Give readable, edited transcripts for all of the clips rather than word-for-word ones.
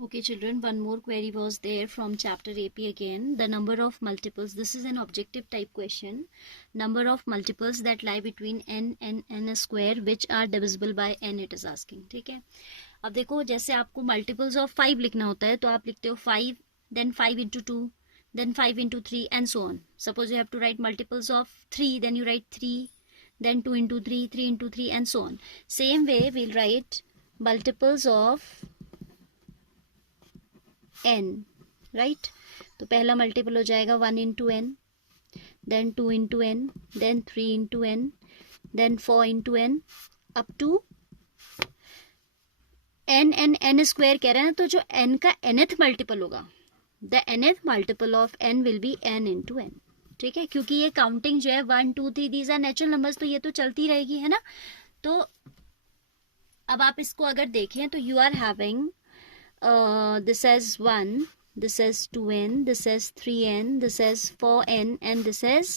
Okay, children, one more query was there from chapter AP again. The number of multiples, this is an objective type question. Number of multiples that lie between n and n square which are divisible by n it is asking. ठीक है, अब देखो जैसे आपको multiples of 5 लिखना होता है तो आप लिखते हो 5, then 5 into 2, then 5 into 3 and so on. Suppose you have to write multiples of 3, then you write 3, then 2 into 3, 3 into 3 and so on. Same way we'll write multiples of n, right. तो पहला multiple हो जाएगा 1 into n, then 2 into n, then 3 into n, then 4 into n up to n. N square कह रहे हैं ना, तो जो एन का nth मल्टीपल होगा, the nth multiple of n will be n into n. ठीक है, क्योंकि ये काउंटिंग जो है 1 2 3 दीज आर नेचुरल नंबर्स, तो ये तो चलती रहेगी, है ना. तो अब आप इसको अगर देखें तो you are having this as 1, this as 2n, this as 3n, this as 4n and this as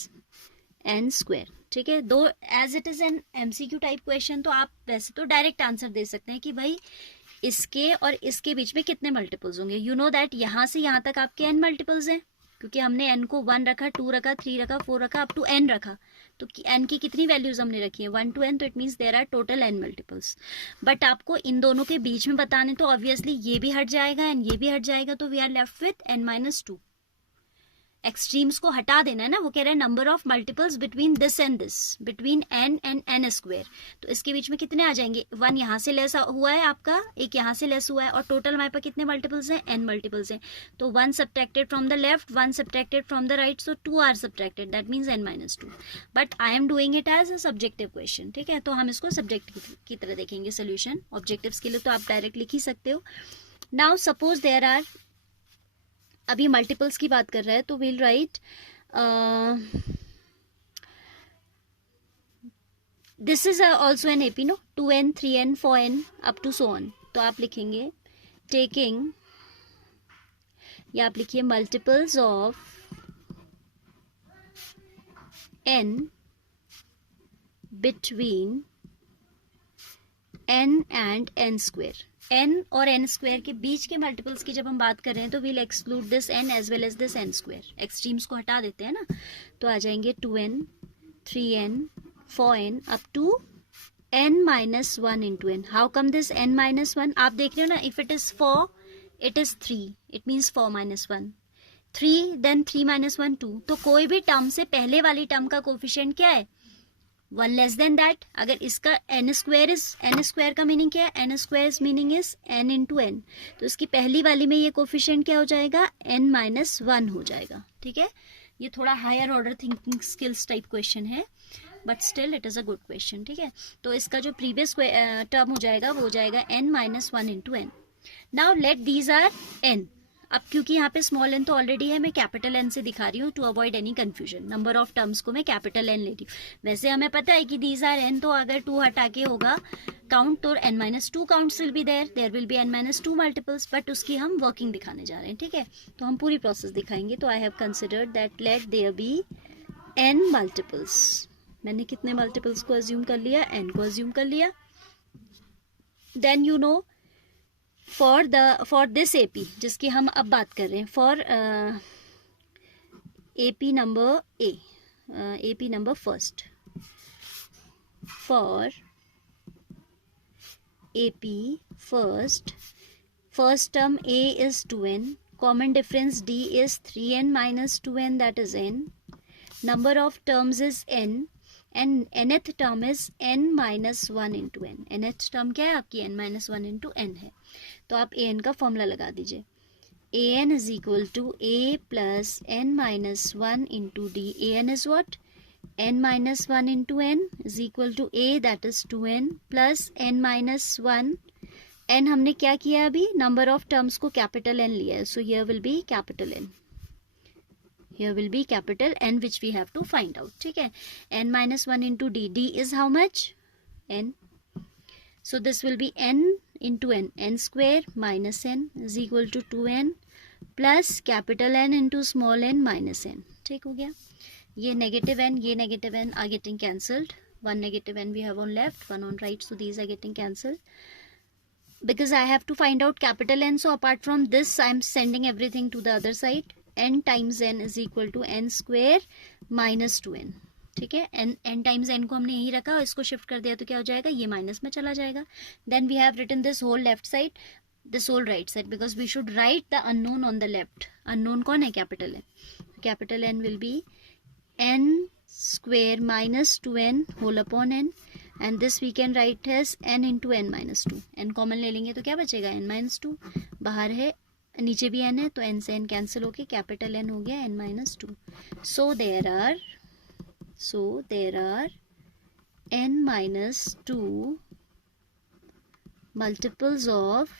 n square. ठीक है, though as it is an MCQ type question, तो आप वैसे तो डायरेक्ट आंसर दे सकते हैं कि भाई इसके और इसके बीच में कितने मल्टीपल्स होंगे. यू नो दैट यहाँ से यहाँ तक आपके n मल्टीपल्स हैं, क्योंकि हमने n को 1 रखा, 2 रखा, 3 रखा, 4 रखा, अप टू n रखा. तो n की कितनी वैल्यूज हमने रखी है 1 to n, तो it means there are total n multiples. But आपको इन दोनों के बीच में बताने, तो ऑब्वियसली ये भी हट जाएगा एंड ये भी हट जाएगा, तो we are left with n-2. Extremes को हटा देना है ना, वो कह रहे हैं number of multiples between this and this, between n and n square. तो इसके बीच में कितने आ जाएंगे, 1 यहाँ से लेस हुआ है आपका, एक यहाँ से लेस हुआ है, और टोटल हमारे पास कितने मल्टीपल्स हैं, n मल्टीपल्स हैं. तो 1 subtracted from the left, 1 subtracted from the right, so 2 are subtracted, that means n-2. But I am doing it as a subjective question. ठीक है, तो हम इसको सब्जेक्ट की तरह देखेंगे सोल्यूशन. ऑब्जेक्टिव्स के लिए तो आप डायरेक्ट लिख ही सकते हो. नाउ सपोज देयर आर, अभी मल्टीपल्स की बात कर रहा है, तो we'll write this is also an AP, no, 2n 3n 4n up to so on. तो आप लिखेंगे टेकिंग, या आप लिखिए multiples of n between n and n square. n और n स्क्वायर के बीच के मल्टीपल्स की जब हम बात कर रहे हैं तो we'll exclude this n as well as this n square. Extremes को हटा देते हैं ना, तो आ जाएंगे 2n 3n 4n up to n-1 into n. How come this n-1? आप देख रहे हो ना, if it is 4 it is 3, it means 4-1, 3 then 3-1 2. तो कोई भी टर्म से पहले वाली टर्म का कोफिशिएंट क्या है, 1 लेस देन दैट. अगर इसका n स्क्वायर का मीनिंग क्या है, n square meaning is n into n, तो इसकी पहली वाली में ये कोफिशिएंट क्या हो जाएगा, n-1 हो जाएगा. ठीक है, ये थोड़ा higher order thinking skills type question है, but still it is a good question. ठीक है, तो इसका जो प्रीवियस टर्म हो जाएगा वो हो जाएगा n-1 into n. Now let these are n. अब क्योंकि यहाँ पे स्मॉल n तो ऑलरेडी है, मैं कैपिटल n से दिखा रही हूँ to avoid any confusion. Number of terms को मैं कैपिटल n ले रही हूँ. वैसे हमें पता है कि दीज आर n, तो अगर 2 हटा के होगा काउंट, तो n-2 counts will be there will be n-2 multiples, but उसकी हम वर्किंग दिखाने जा रहे हैं. ठीक है, तो हम पूरी प्रोसेस दिखाएंगे. तो I have considered that let there be n multiples. मैंने कितने मल्टीपल्स को अज्यूम कर लिया, n को अज्यूम कर लिया. Then you know for this AP जिसकी हम अब बात कर रहे हैं, for AP number a, AP number first, for AP first term a is 2n, common difference d is 3n minus 2n, that is n. Number of terms is n and nth term is n-1 into n. nth term क्या है आपकी, n-1 into n है. तो आप an का formula लगा दीजिए. an is equal to a plus n-1 into d. an is what, n-1 into n is equal to a, that is 2n plus n-1. n हमने क्या किया अभी, नंबर ऑफ टर्म्स को कैपिटल n लिया है, so here will be capital n, here will be capital N which we have to find out. ठीक है, n-1 into d. d is how much, n. So this will be n into n, n square minus n is equal to 2n plus capital N into small n minus n. ठीक हो गया. ये negative n are getting cancelled. One negative n we have on left, one on right, so these are getting cancelled. because I have to find out capital N, so apart from this I am sending everything to the other side. n times n is equal to n square minus 2n. ठीक है, n times n को हमने यही रखा और इसको shift कर दिया तो क्या हो जाएगा, ये माइनस में चला जाएगा. Then we have written this whole left side, this whole right side, because we should write the unknown on the left. Unknown कौन है, capital N. Capital N will be n square minus 2n whole upon n, and this we can write as n into n minus 2. n common ले लेंगे तो क्या बचेगा, n minus 2. बाहर है, नीचे भी n है, तो n से n कैंसिल होके कैपिटल n हो गया n minus 2. So there are n minus 2 multiples of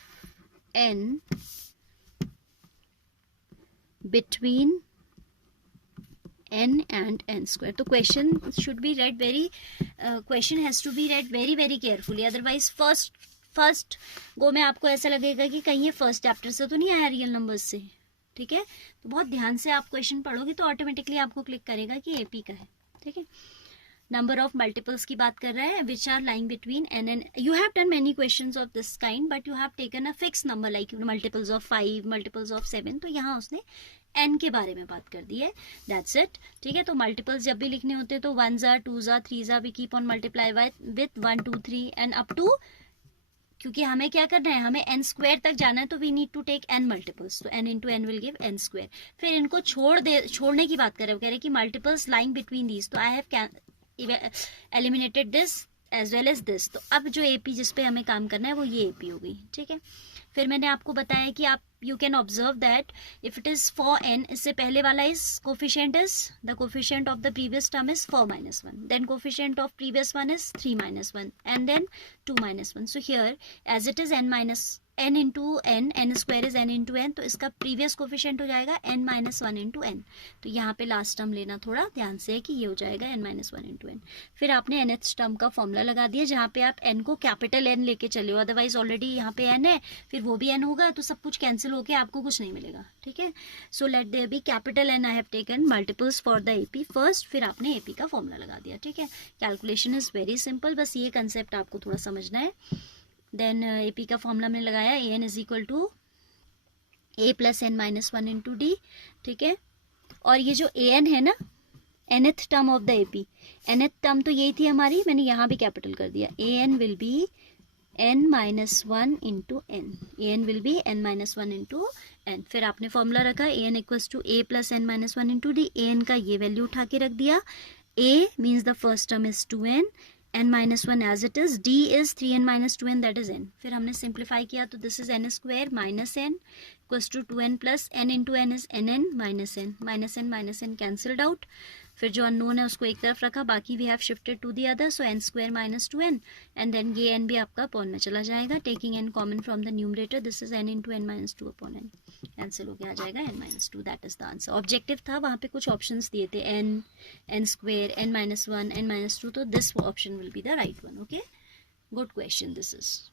n between n and n square. तो question should be read question has to be read very very carefully, otherwise first go में आपको ऐसा लगेगा कि कहीं ये फर्स्ट चैप्टर से तो नहीं आया रियल नंबर्स से. ठीक है, तो बहुत ध्यान से आप क्वेश्चन पढ़ोगे तो ऑटोमेटिकली आपको क्लिक करेगा कि एपी का है. ठीक है, नंबर ऑफ मल्टीपल्स की बात कर रहा है which are lying between n and you have done many questions of this kind, but you have taken a fix number like multiples of 5, multiples of 7. तो यहाँ उसने n के बारे में बात कर दी है, दैट्स इट. ठीक है, तो मल्टीपल्स जब भी लिखने होते हैं तो 1 ज़ा 2 ज़ा 3 ज़ा we keep on multiply with 1 2 3 and up to, क्योंकि हमें क्या करना है, हमें n स्क्वायर तक जाना है, तो we need to take n multiples. तो n into n will give n square. फिर इनको छोड़ने की बात कर रहे हैं, कह रहे हैं कि मल्टीपल्स लाइंग बिटवीन दीज. तो I have eliminated this as well as this. तो अब जो एपी जिस पे हमें काम करना है वो ये एपी हो गई. ठीक है, फिर मैंने आपको बताया कि आप you can observe that if it is for n, इससे पहले वाला is coefficient is the coefficient of the previous term is 4 minus 1, then coefficient of previous one is 3 minus 1 and then 2 minus 1. So here as it is n into n square is n into n, तो इसका previous coefficient हो जाएगा n minus 1 into n. तो यहाँ पे last term लेना थोड़ा ध्यान से है कि ये हो जाएगा n minus 1 इंटू n. फिर आपने nth टर्म का फॉर्मूला लगा दिया जहाँ पे आप n को कैपिटल n लेके चले हो, अदरवाइज ऑलरेडी यहाँ पे n है, फिर वो भी n होगा तो सब कुछ कैंसिल होके आपको कुछ नहीं मिलेगा. ठीक है, so let there be capital n. I have taken multiples for the AP first, फिर आपने एपी का फॉर्मूला लगा दिया. ठीक है, कैलकुलेशन इज वेरी सिंपल, बस ये कंसेप्ट आपको थोड़ा समझना है. देन एपी का फॉर्मूला हमने लगाया, A N is equal to A plus N minus 1 into D. ठीक है, और ये जो ए एन है ना, nth term of the AP, nth term तो यही थी हमारी, मैंने यहाँ भी कैपिटल कर दिया. A N will be n minus 1 into N. A N will be n minus 1 into N. फिर आपने फॉर्मूला रखा A N equals to A plus N minus 1 into D. A N का ये वैल्यू उठा के रख दिया. a means the first term is 2n, n minus 1 as it is, d is 3n minus 2n that is n. फिर हमने simplify किया तो this is n square minus n equals to 2n plus n into n is nn minus n cancelled out. फिर जो अननोन है उसको एक तरफ रखा, बाकी we have shifted to the other, so n square minus 2n and then ये n भी आपका अपॉन में चला जाएगा. Taking n common from the numerator, this is n into n minus 2 upon n, cancel हो गया, आ जाएगा n minus 2. That is the answer. Objective था, वहाँ पे कुछ ऑप्शंस दिए थे n square, n minus 1, n minus 2, तो this option will be the right one. Okay, good question this is.